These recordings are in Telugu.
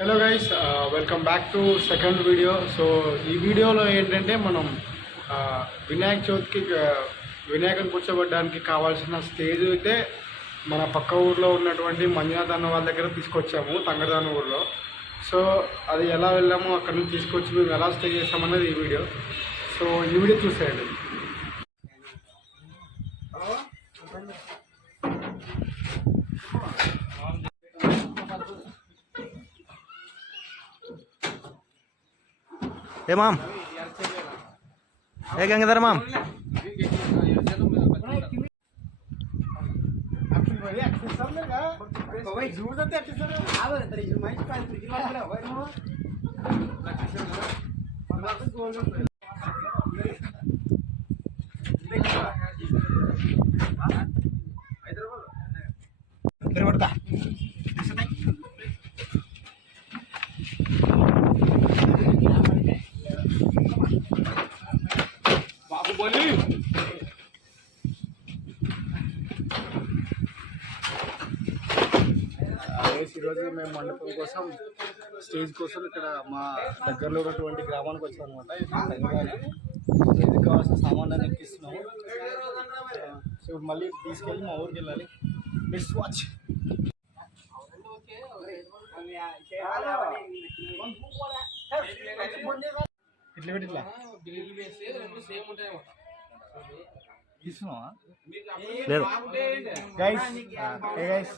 Hello guys, welcome back to second video. So ఈ వీడియోలో ఏంటంటే మనం వినాయక చవితికి వినాయకుని కూర్చోబెట్టడానికి కావాల్సిన స్టేజ్ అయితే మన పక్క ఊర్లో ఉన్నటువంటి మంజునాథ్ అన్న వాళ్ళ దగ్గర తీసుకొచ్చాము, తంగదాన ఊర్లో. సో అది ఎలా వెళ్ళామో అక్కడ నుంచి తీసుకొచ్చి మేము ఎలా స్టే చేస్తామన్నది ఈ వీడియో. సో ఈ వీడియో చూసేయండి. ఏ మామ్ ఏ గంగాధర మామ్ ఈరోజు మేము మండపం కోసం స్టేజ్ కోసం ఇక్కడ మా దగ్గరలో ఉన్నటువంటి గ్రామానికి వచ్చాం అనమాట. ఇది కావాల్సిన సామాన్లు ఎక్కిస్తున్నాము. సో మళ్ళీ తీసుకెళ్ళి మా ఊరికి వెళ్ళాలి. మిస్ వాచ్ ఇట్లా పెట్టి ఇట్లా తీసుకున్నావా గైస్?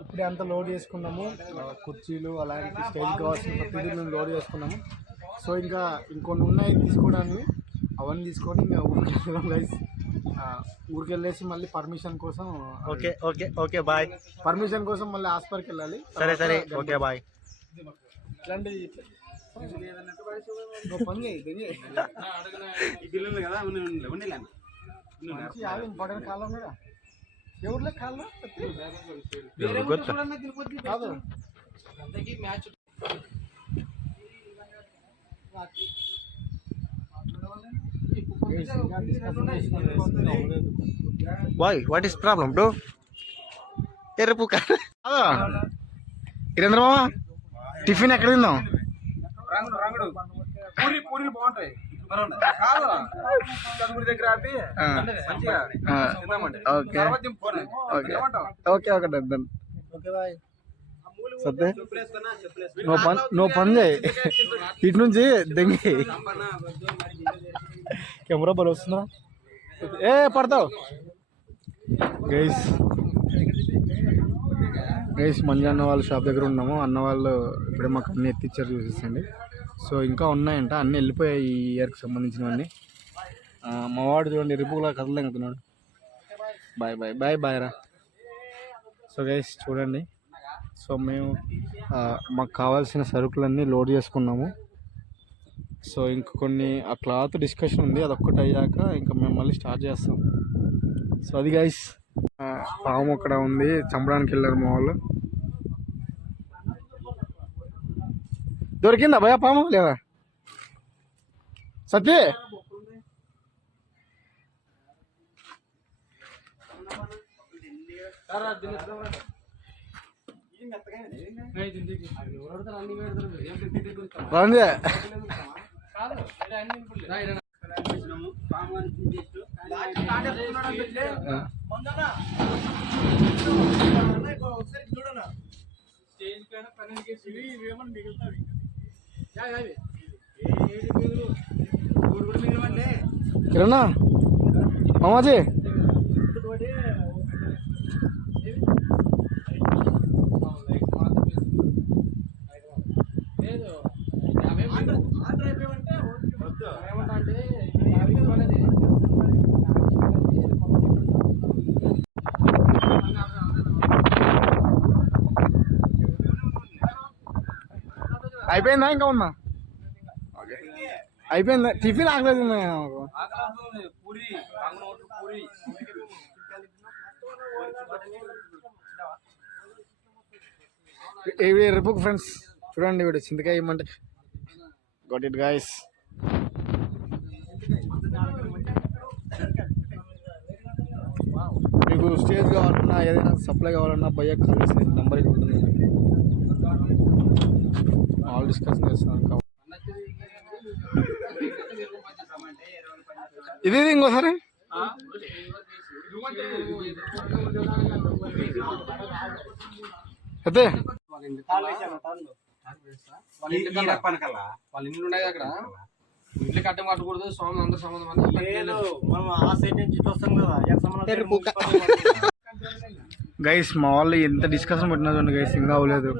ఇప్పుడే అంతా లోడ్ చేసుకున్నాము, కుర్చీలు అలాంటి స్టేజ్ కావాల్సిన ప్రతిదీ మేము లోడ్ చేసుకున్నాము. సో ఇంకా ఇంకొన్ని ఉన్నాయి తీసుకోవడానికి, అవన్నీ తీసుకొని ఇంకా ఊరికి వెళ్దాం గైస్. ఊరికి వెళ్ళేసి మళ్ళీ పర్మిషన్ కోసం okay okay okay bye permission కోసం మళ్ళీ హాస్పిటల్కి వెళ్ళాలి. సరే సరే ఓకే బాయ్. ఇట్లాంటి పని కదా ఇంపార్టెంట్ కాలం మీద ఎవరిలో కాలం కాదు. Boy what is problem bro? ఎర్రపు కాదా ఇరేంద్ర మామ? టిఫిన్ ఎక్కడ తిందాం? పూరీలు బాగుంటాయి. Okay okay done. సత్తే నువ్వు పని చేయి, ఇటు నుంచి దెంగి కెమెరా బలు వస్తుందా? ఏ పడతావు గైస్. మంజు అన్న వాళ్ళ షాప్ దగ్గర ఉన్నాము. అన్న వాళ్ళు ఇప్పుడే మాకు అన్ని ఎత్తిచ్చారు, చూసేసండి. సో ఇంకా ఉన్నాయంట, అన్నీ వెళ్ళిపోయాయి ఈ ఇయర్కి సంబంధించినవన్నీ. మా వాడు చూడండి రిపులా కదలేకపోతున్నాడు. బాయ్ బాయ్ బాయ్ బాయ్ రా. సో గైస్ చూడండి, సో మేము మాకు కావాల్సిన సరుకులన్నీ లోడ్ చేసుకున్నాము. సో ఇంక కొన్ని ఆ క్లాత్ డిస్కషన్ ఉంది, అదొక్కటి అయ్యాక ఇంకా మేము మళ్ళీ స్టార్ట్ చేస్తాం. సో అది గైస్, పాము అక్కడ ఉంది, చంపడానికి వెళ్ళారు మా వాళ్ళు. దొరికిందా భయ పాము లేదా? సత్య రండి. కిరణా మామాజీ అయిపోయిందా? ఇంకా ఉన్నా అయిపోయిందా? టిఫిన్ ఆకలేదు. ఇవి రేపు ఫ్రెండ్స్ చూడండి, వీడు చింతకాయ ఇవ్వమంటే గాట్ ఇట్ గైస్. మీకు స్టేజ్ కావాలన్నా ఏదైనా సప్లై కావాలన్నా భయ్య కాల్ చేసి నెంబర్ ఉంటుంది. వాళ్ళు డిస్కషన్ చేస్తున్నారు ఇంకా. ఇది ఇంకోసారి అదే వాళ్ళ ఇల్లు ఉన్నాయి అక్కడ. ఇల్లు కట్టం కట్టకూడదు, స్వామి అందరు సంబంధం గైస్ మా వాళ్ళు ఎంత డిస్కషన్ పెట్టినా చూడండి గైస్, ఇంకా అవ్వలేదు.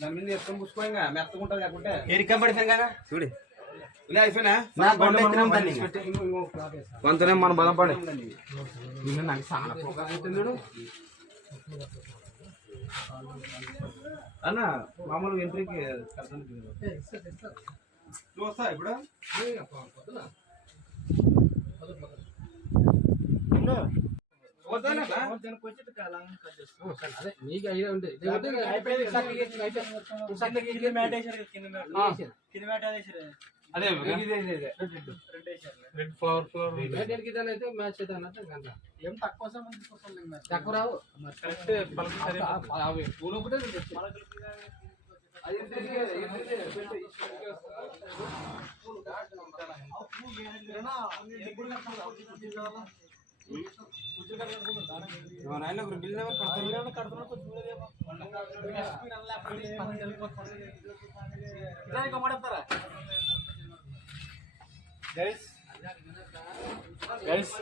దాని మీద ఎత్తుకొని పుచ్చుకోగా మెత్తకుంటుంది లేకుంటే చూడు అయిపోయినా కొంతనే మన బలం పడే నాకు చాలా పోగా అవుతుంది అన్న. మామూలుగా ఎంట్రీకి వస్తా ఇప్పుడు నీకు ఐడియా ఉంది. అదే రెడ్ ఫ్లవర్ అయితే మ్యాచ్ అయితే అన్నట్టు ఏం తక్కువ రావు. పూలు ఒకటే గైస్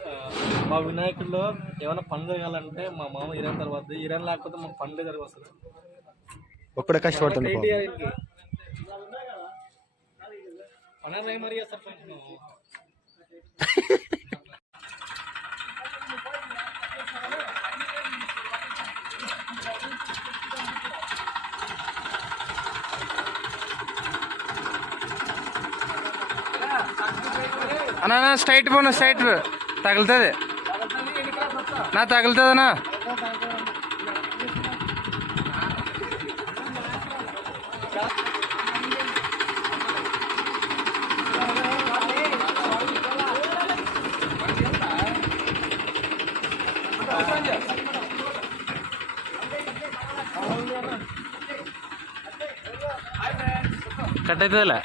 మా వినాయకుల్లో ఏమైనా పండుగ జరగాలంటే మా మామ ఇరాన్ తర్వాత, ఇరాన్ లేకపోతే మాకు పండుగ జరగదు అసలు. ఒక్కడే కష్టపడుతుంది. పండుగ మరి చేస్తారు. అన్నా స్ట్రైట్ పోను, స్ట్రైట్ తగులుతుంది నా, తగులుతుందనా? కట్ అవుతుందిలే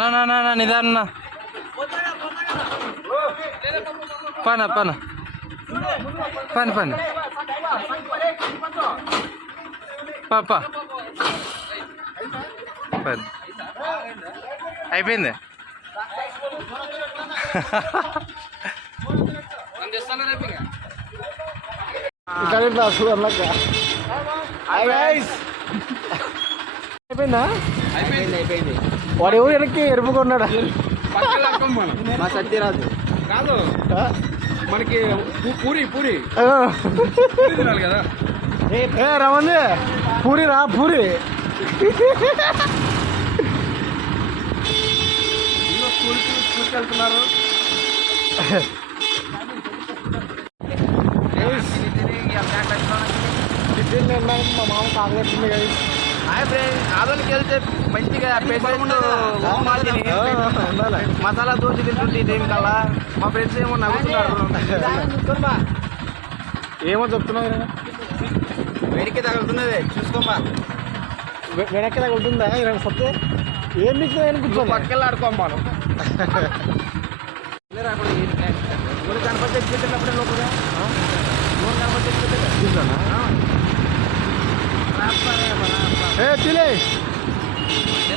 నా నిదాన్న పన పన పని పని పాప పని అయిపోయింది. అయిపోయిందా? అయిపోయింది. వాడు ఎవరు వెనక్కి ఎరుపుకున్నాడా? మా సత్యరాజు కాదు, మనకి పూరి పూరి తినాలి కదా. రమంది పూరి రా, పూరి స్కూల్కి వెళ్తున్నారు. మా మామ కాగలేస్తుంది కదా. ఆదోనికి వెళ్తే మంచిగా మసాలా దోశ తింటుంటే టైం కల్లా మా ఫ్రెండ్స్ ఏమో నవ్వుతున్నారు. ఏమో చెప్తున్నావు, వెనక్కి తగులుతున్నది చూసుకోమా. వెనక్కి తగులుతుందా? సత్తే ఏం మీకు కూర్చోండి, పక్కన ఆడుకోమ్మాను. కనపడి తెచ్చిపెట్టినప్పుడే లోపల కనపడి తెచ్చిపెట్టాను. తిలే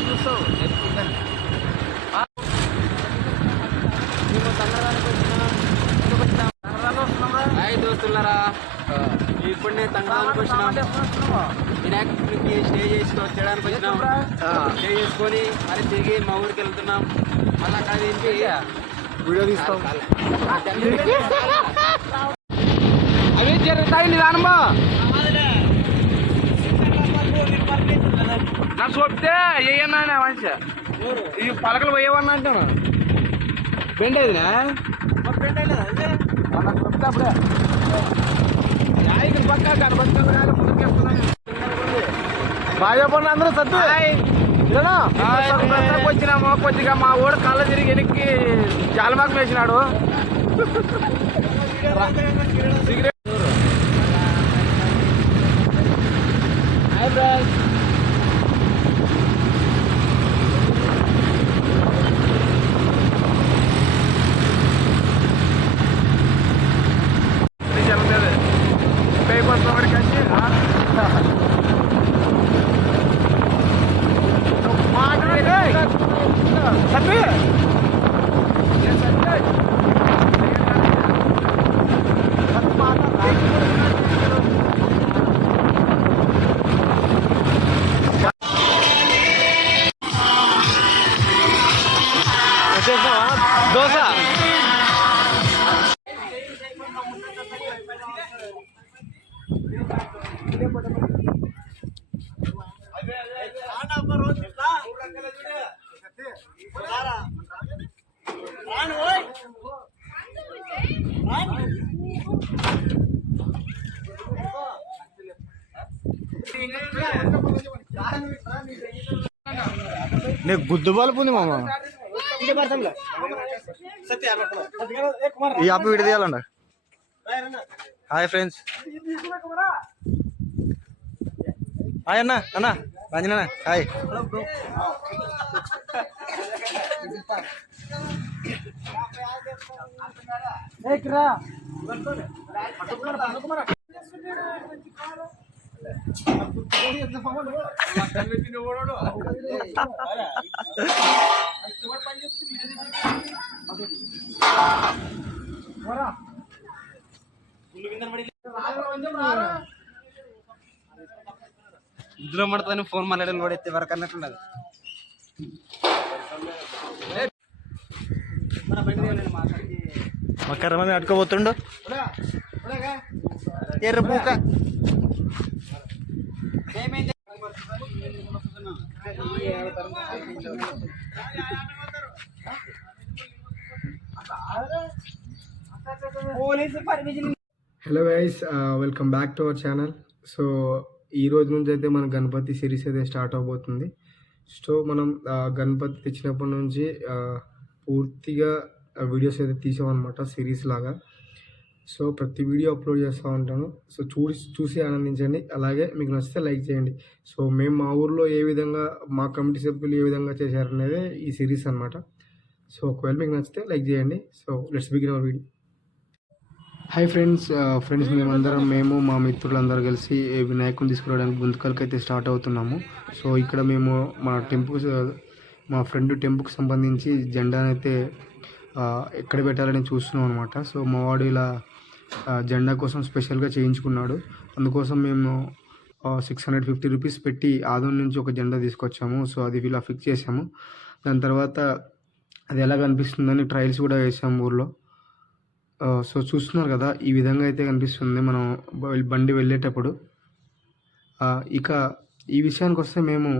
చూస్తావు దోస్తులారా, ఇప్పుడు నేను తంగడానికి వచ్చినా, వినాయకుడికి స్టే చేసి వచ్చేయడానికి వచ్చినాం. స్టే చేసుకొని మరి తిరిగి మా ఊరికి వెళ్తున్నాం. మళ్ళీ అక్కడ ఏంటి వీడియో తీస్తాం. అవి జరుగుతాయి నిదానమా. నాకు చెప్తే ఏయన్నా మంచి ఈ పలకలు పోయేవన్నా అంటాను. బెండ్ అయిందినా చెప్తే అప్పుడే పక్క కనబడుతుంది. ముందుకు బాగా చెప్పండి అందరూ. సత్తు వచ్చినాము కొద్దిగా మా ఊడు కళ్ళ తిరిగి వెనక్కి జాలమాకు వేసినాడు. దోశ నీకు గుద్దు బలుపు ఉంది మామ. ఈ యాప్ వీడియో తీయాలంట. Hi friends. హాయ్ అన్న. అన్న రంజన హాయ్. ఇద్దరు మడతాను ఫోన్ మాట్లాడని కూడా ఎత్తే వరకు అన్నట్లున్నది. మా కర్మ అట్టుకోబోతుండు ఎర్ర పూక. Hello guys, welcome back to our channel. So ఈ రోజు నుంచి అయితే మన గణపతి సిరీస్ అయితే స్టార్ట్ అవబోతుంది. సో మనం గణపతి తెచ్చినప్పటి నుంచి పూర్తిగా వీడియోస్ అయితే తీసామన్నమాట, సిరీస్ లాగా. సో ప్రతి వీడియో అప్లోడ్ చేస్తూ ఉంటాను. సో చూసి ఆనందించండి. అలాగే మీకు నచ్చితే లైక్ చేయండి. సో మేము మా ఊర్లో ఏ విధంగా మా కమిటీ సభ్యులు ఏ విధంగా చేశారనేదే ఈ సిరీస్ అనమాట. సో ఒకవేళ మీకు నచ్చితే లైక్ చేయండి. So let's begin our video. Hi friends. మేము మా మిత్రులందరూ కలిసి వినాయకుని తీసుకురావడానికి గుంతకల్కి అయితే స్టార్ట్ అవుతున్నాము. సో ఇక్కడ మేము మా ఫ్రెండ్ టెంపుల్కి సంబంధించి జెండాను అయితే ఎక్కడ పెట్టాలని చూస్తున్నాం అనమాట. సో మా వాడు ఇలా జెండా కోసం స్పెషల్గా చేయించుకున్నాడు. అందుకోసం మేము 650 రూపీస్ పెట్టి ఆదోన్ నుంచి ఒక జెండా తీసుకొచ్చాము. సో అది ఇలా ఫిక్స్ చేసాము. దాని తర్వాత అది ఎలా కనిపిస్తుందని ట్రయల్స్ కూడా వేసాము ఊర్లో. సో చూస్తున్నారు కదా, ఈ విధంగా అయితే కనిపిస్తుంది మనం బండి వెళ్ళేటప్పుడు. ఇక ఈ విషయానికి వస్తే మేము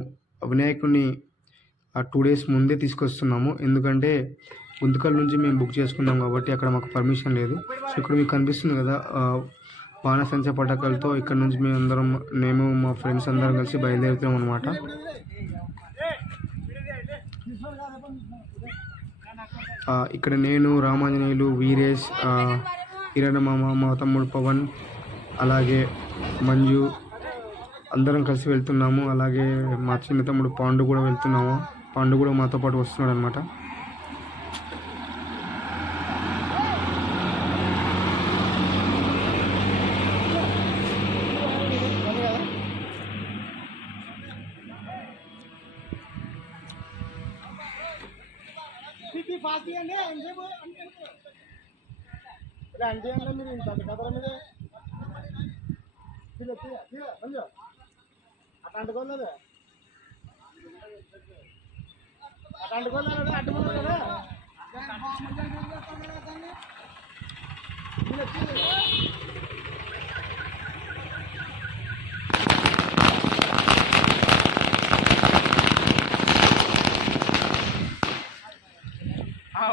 వినాయకుడిని 2 days ముందే తీసుకొస్తున్నాము. ఎందుకంటే గుంతకల్ నుంచి మేము బుక్ చేసుకున్నాం కాబట్టి అక్కడ మాకు పర్మిషన్ లేదు. సో ఇక్కడ మీకు కనిపిస్తుంది కదా, బాణసంచ పటాకాలతో ఇక్కడ నుంచి మేము మా ఫ్రెండ్స్ అందరం కలిసి బయలుదేరుతాం అనమాట. ఇక్కడ నేను, రామాంజనేయులు, వీరేష్, కిరణ్ మామ, మా తమ్ముడు పవన్, అలాగే మంజు అందరం కలిసి వెళ్తున్నాము. అలాగే మా చిన్న తమ్ముడు పాండు కూడా వెళ్తున్నాము. పాండు కూడా మాతో పాటు వస్తున్నాడు అనమాట.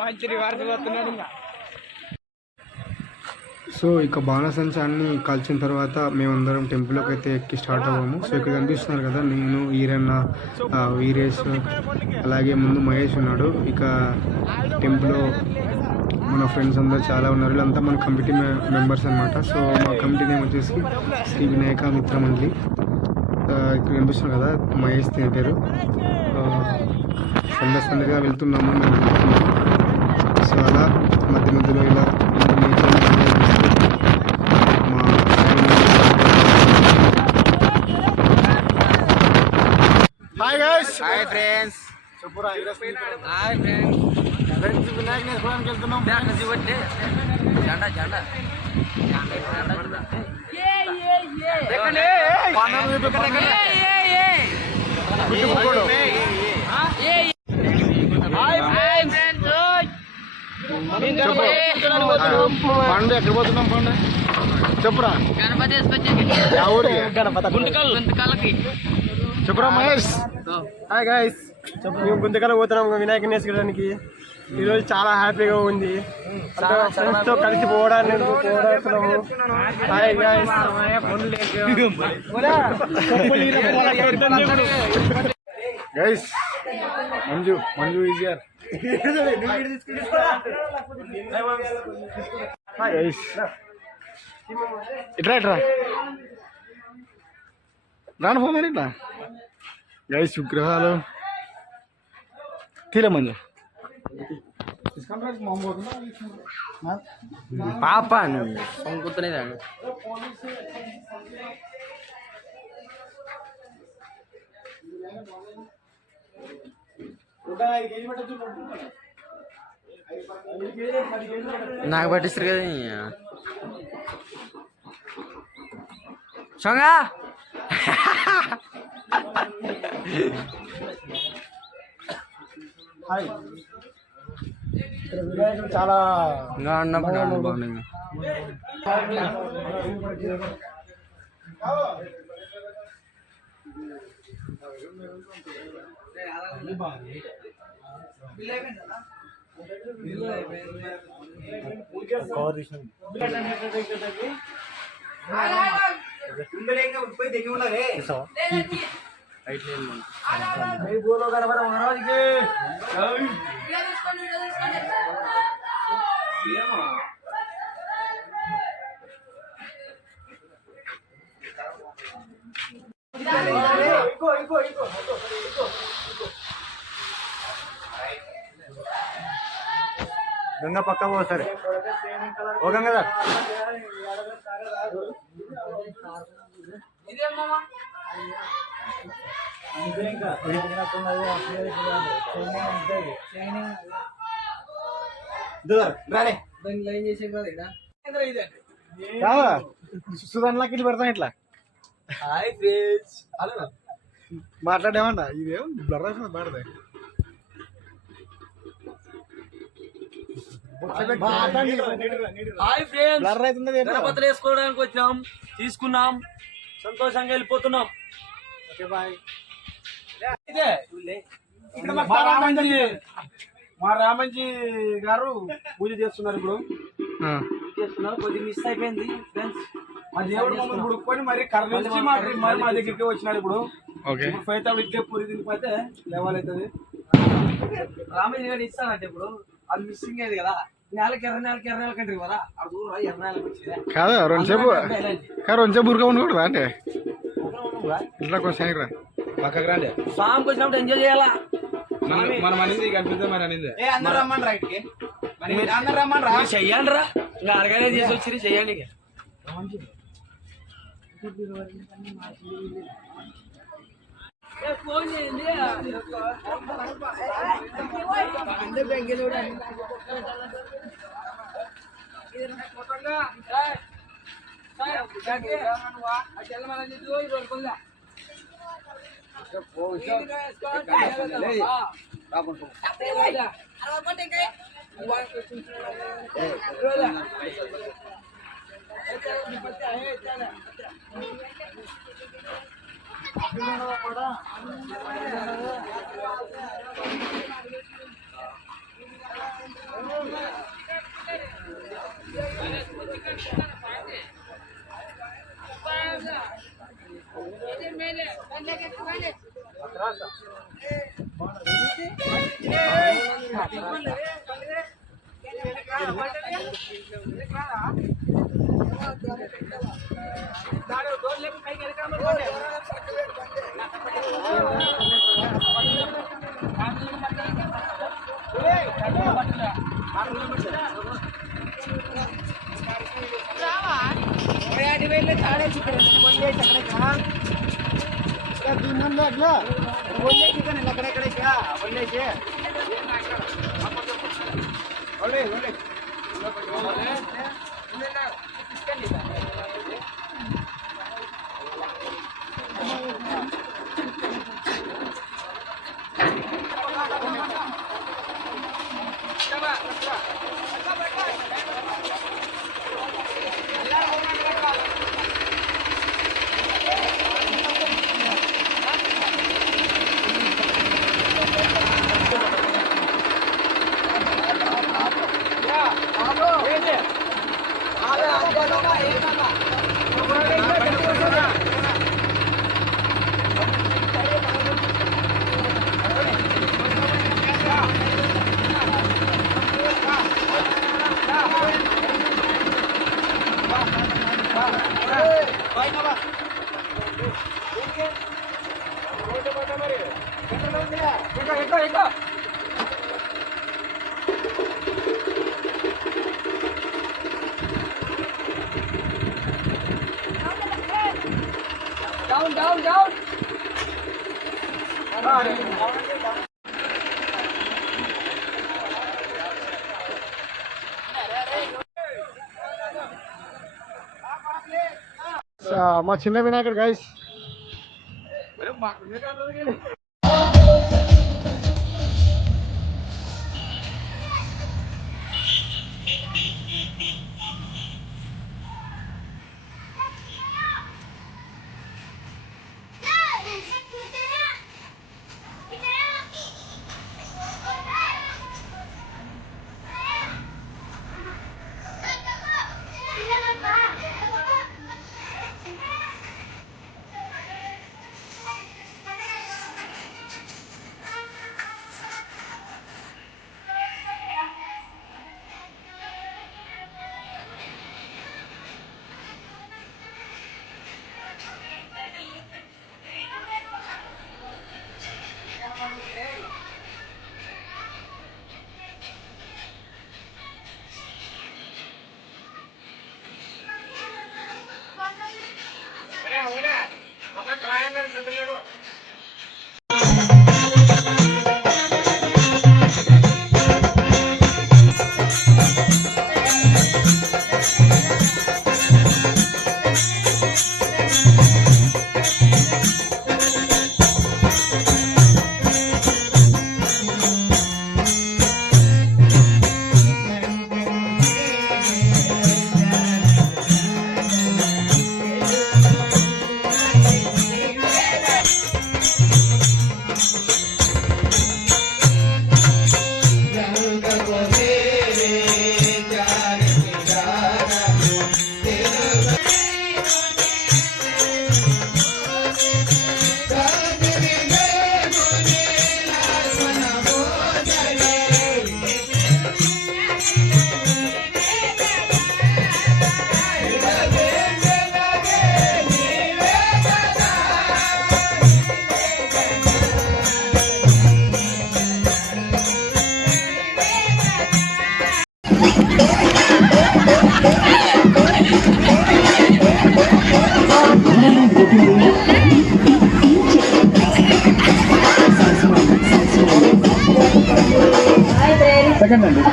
మంచి రివార్స్ పోతున్నాడు. సో ఇక బాణసంచాన్ని కాల్చిన తర్వాత మేమందరం టెంపుల్లోకి అయితే ఎక్కి స్టార్ట్ అవ్వము. సో ఇక్కడ కనిపిస్తున్నారు కదా, నేను, ఈరన్న, వీరేష్, అలాగే ముందు మహేష్ ఉన్నాడు. ఇక టెంపుల్లో మన ఫ్రెండ్స్ అందరూ చాలా ఉన్నారు. వీళ్ళంతా మన కమిటీ మెంబర్స్ అనమాట. సో మా కమిటీ నేమ్ వచ్చేసి శ్రీ వినాయక మిత్ర మండలి. ఇక్కడ కనిపిస్తున్నారు కదా, మహేష్ దీని పేరు. సందర్గా వెళ్తున్నాము మేము. సో అలా మధ్య మధ్యలో ఇలా hi guys. Hi friends. Hi friends. Vinayaka నేర్చుకోవడానికి వెళ్తున్నాం. జెండా జెండా పండు ఎక్కడ పోతున్నాం? పండు చెప్పురా. చెప్పురా మహేష్. హాయ్ గైస్, మేము గుంతకల్ పోతున్నాం వినాయకుని వేసుకోవడానికి. ఈరోజు చాలా హ్యాపీగా ఉంది. ఫ్రెండ్స్తో కలిసి పోవడానికి hi guys. Guys Manju easier. ఇట్రా ఇట్రా రాను పోమని ఇట్లా. గైస్ విగ్రహాలు తీరే మంజు. పాప సంకుతున్నాయి. నాకు పట్టిస్తారు కదా సొంగా. చాలా ఇంకా అన్నప్పుడు బాగుంది. గంగా పక్క పోతారు. ఓ గంగా సుధాన్లకి పెడతాం ఇట్లా. Hi friends. మాట్లాడేమన్నా ఇదేం బ్లర్ అవుతుంది బాడదే. హాయ్ ఫ్రెండ్స్, గణపతులు వేసుకోవడానికి వచ్చాం, తీసుకున్నాం, సంతోషంగా వెళ్ళిపోతున్నాం. Okay bye. మా రామంజీ గారు పూజ చేస్తున్నారు. ఇప్పుడు కొద్దిగా మిస్ అయిపోయింది ఫ్రెండ్స్. మా దేవుడు మమ్మల్ని ఉడుక్కొని మరి కర్ణించి మా దగ్గరికి వచ్చినారు. ఇప్పుడు ఫైతాలు ఇట్లే పూరి తినిపోతే లెవెల్ అవుతుంది. రామయ్య గారు ఇస్తానంటే ఇప్పుడు అది మిస్సింగ్ అయ్యేది కదా. నెలకి ఎర్ర కంట్రీ కదా, అక్కడ దూరం ఎర్ర నెలకి వచ్చింది కాదా. రెండుసేపు ఊరుగా ఉండకూడదా అంటే ఇట్లా కొంచెం రా పక్కకు రాండి. స్వామికి వచ్చినప్పుడు ఎంజాయ్ చేయాలా. మనం అనేది కనిపిస్తే మరి అనేది రమ్మని రైట్కి అందరు రమ్మని రా. చెయ్యండి రా, ఇంకా అరగానే చేసి వచ్చి చెయ్యండి. ఫోన్ చేయండి. మా చిన్న వినాయకుడు గైస్.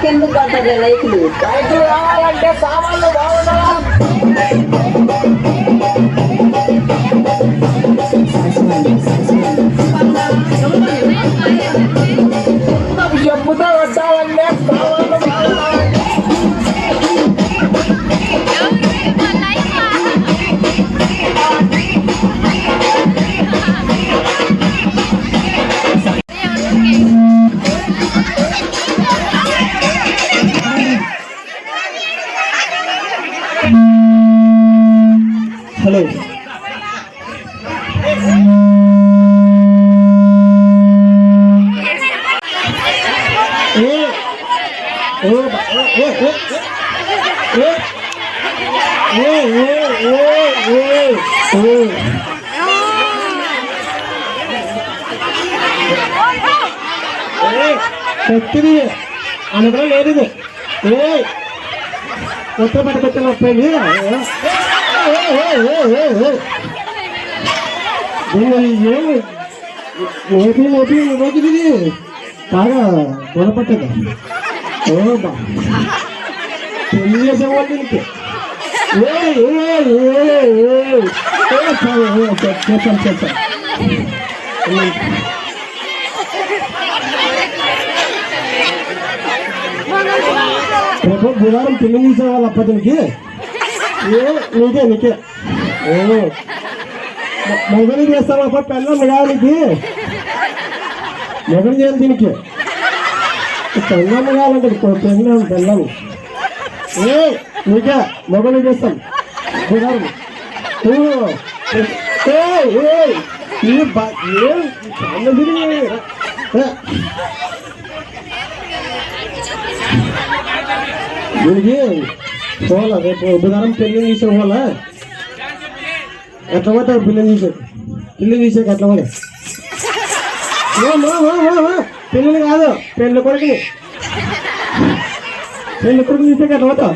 ఎందుకు పడ్డది లైట్లు రావాలంటే సామాన్లు చెప్పుతో వస్తామంటే సామాన్లు హలో శక్తిది అనుకున్నా లేదు ఇది. కొత్త పట్టుకొచ్చిన వస్తుంది రోజుది బాగా గుణపట్టదు. పెళ్లి చేసేవాళ్ళు దీనికి చేస్తాం. రేపు బుధవారం పెళ్లి తీసేవాళ్ళు అప్పటికి నీకే మొగలు చేస్తావు అప్ప పెళ్ళం కానికి మొగలు చేయాలి దీనికి పెళ్ళం కావాలంటే పెళ్ళం నీకే మొగలు చేస్తాం బుధవారం. దీనికి పోవాలా రేపు బుధవారం పెళ్లి తీసే పోవాలా ఎట్లా పోతావు పెళ్లి తీసాక ఎట్లా పోలే పెళ్ళిని కాదు పెళ్లి కొడుకుని తీసాక ఎట్లా పోతావు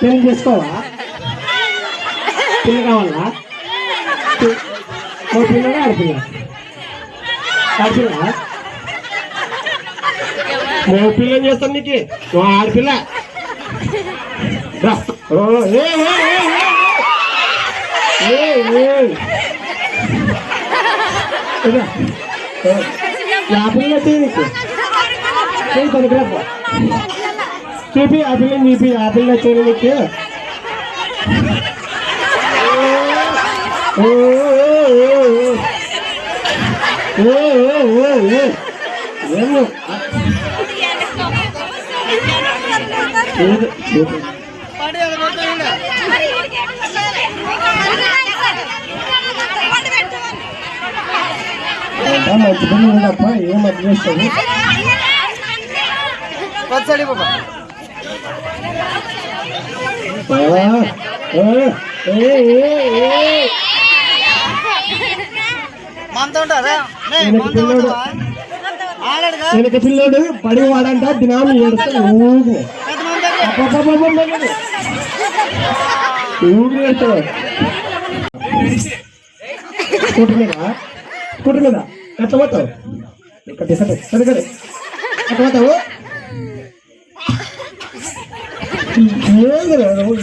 పెళ్లి చేసుకోవా పిల్ల కావాలా పిల్లగా ఆడపిల్ల పిల్లని చేస్తాను నీకు ఆడపిల్ల యాపిల్ వచ్చాయి నీకు పనికిరాప చూపి ఆ పిల్లని చూపి యాపిల్ వచ్చాయి నీకు. ఏమో మంచి పని ఉందప్ప ఏం అర్థం చేస్తాను. వెనక పిల్లోడు పడి వాడంట దినాలు ఏడుస్తాడు స్కూటర్ మీద ఎట్లా పోతావు సరే ఎట్లా పోతావు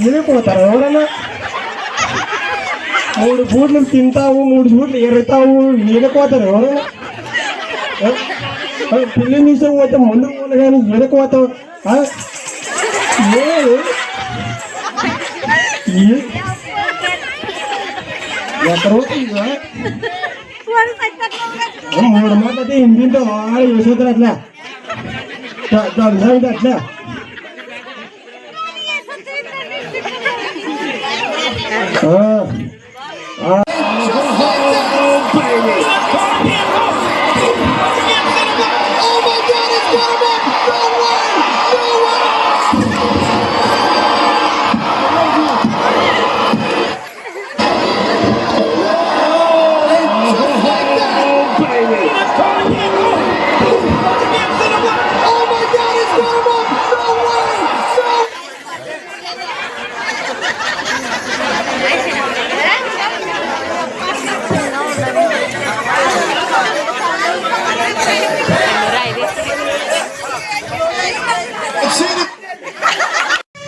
ఏమైపోతారు ఎవరన్నా 3 బూట్లు తింటావు 3 బూట్లు ఎరుగుతావు ఏమైపోతారు ఎవరన్నా పిల్లి నిమిషం పోతే ముందు పోలే కానీ ఎరకపోతావు ఎక్కడో 3 మాటలు అయితే ఇంటింటో చూస్తారు అట్లా అట్లా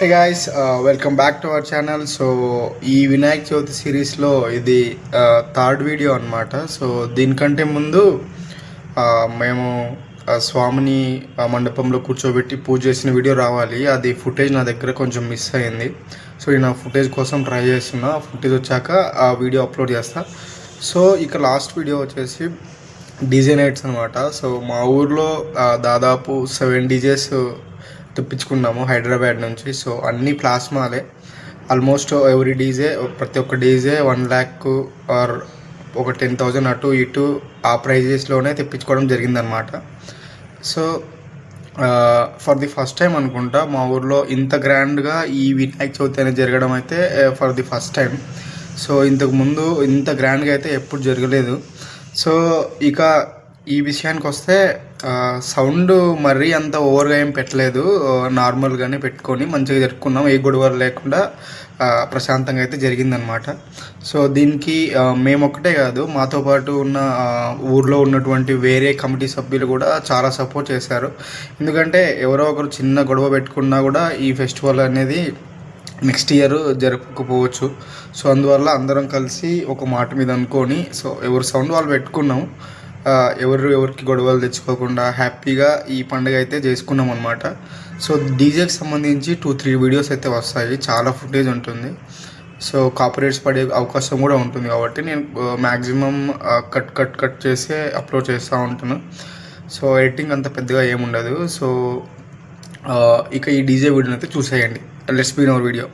hey guys welcome back to our channel. So ఈ వినాయక చవితి సిరీస్లో ఇది 3rd వీడియో అనమాట. సో దీనికంటే ముందు మేము స్వామిని మండపంలో కూర్చోబెట్టి పూజ చేసిన వీడియో రావాలి. అది ఫుటేజ్ నా దగ్గర కొంచెం మిస్ అయింది. సో నేను ఫుటేజ్ కోసం ట్రై చేస్తున్నా. ఫుటేజ్ వచ్చాక ఆ వీడియో అప్లోడ్ చేస్తా. సో ఇక లాస్ట్ వీడియో వచ్చేసి డీజే నైట్స్ అనమాట. సో మా ఊర్లో దాదాపు 7 డీజేస్ తెప్పించుకున్నాము హైదరాబాద్ నుంచి. సో అన్ని ప్లాస్మాలే. ఆల్మోస్ట్ ఎవ్రీ డీజే ప్రతి ఒక్క డీజే 1 lakh ఆర్ ఒక 10,000 అటు ఇటు ఆ ప్రైజెస్లోనే తెప్పించుకోవడం జరిగిందనమాట. So for the first time అనుకుంటా మా ఊర్లో ఇంత గ్రాండ్గా ఈ వినాయక చవితి అనేది జరగడం అయితే for the first time. So ఇంతకుముందు ఇంత గ్రాండ్గా అయితే ఎప్పుడు జరగలేదు. సో ఇక ఈ విషయానికి వస్తే సౌండ్ మరీ అంత ఓవర్గా ఏం పెట్టలేదు, నార్మల్గానే పెట్టుకొని మంచిగా జరుపుకున్నాం. ఏ గొడవలు లేకుండా ప్రశాంతంగా అయితే జరిగిందనమాట. సో దీనికి మేము ఒక్కటే కాదు, మాతో పాటు ఉన్న ఊర్లో ఉన్నటువంటి వేరే కమిటీ సభ్యులు కూడా చాలా సపోర్ట్ చేశారు. ఎందుకంటే ఎవరో ఒకరు చిన్న గొడవ పెట్టుకున్నా కూడా ఈ ఫెస్టివల్ అనేది నెక్స్ట్ ఇయర్ జరపకపోవచ్చు. సో అందువల్ల అందరం కలిసి ఒక మాట మీద అనుకొని సో ఎవరు సౌండ్ వాళ్ళు పెట్టుకున్నాం, ఎవరికి గొడవలు తెచ్చుకోకుండా హ్యాపీగా ఈ పండుగ అయితే చేసుకున్నాం అనమాట. సో డీజేకి సంబంధించి 2-3 వీడియోస్ అయితే వస్తాయి, చాలా ఫుటేజ్ ఉంటుంది. సో కాపీరైట్స్ పడే అవకాశం కూడా ఉంటుంది కాబట్టి నేను మ్యాక్సిమం కట్ చేసి అప్లోడ్ చేస్తూ ఉంటాను. సో ఎడిటింగ్ అంత పెద్దగా ఏముండదు. సో ఇక ఈ డీజే వీడియోని అయితే చూసేయండి. Let's begin our video.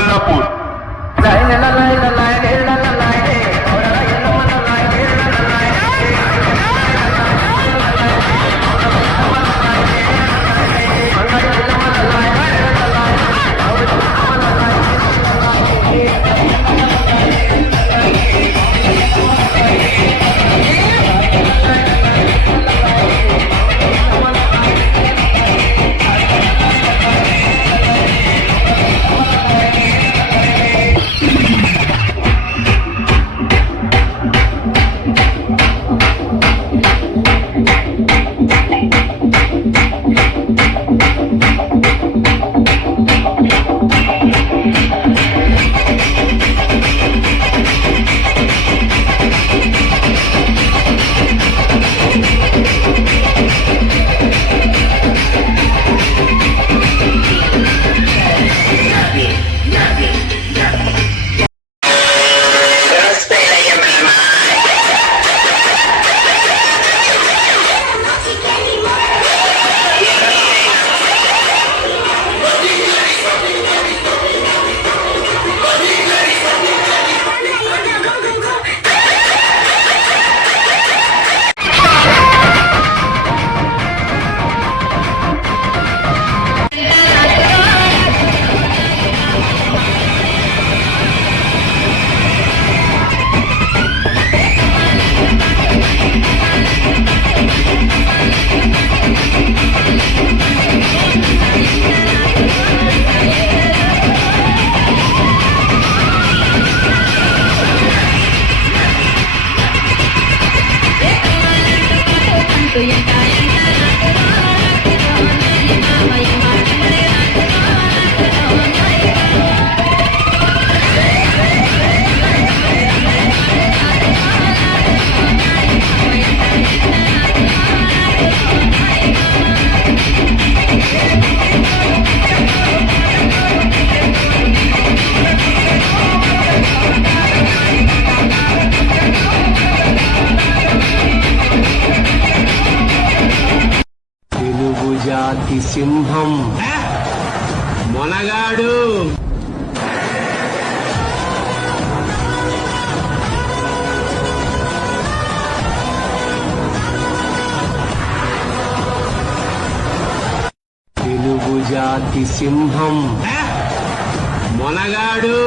Kolhapur జాతి సింహం మొనగాడు తెలుగు జాతి సింహం మొనగాడు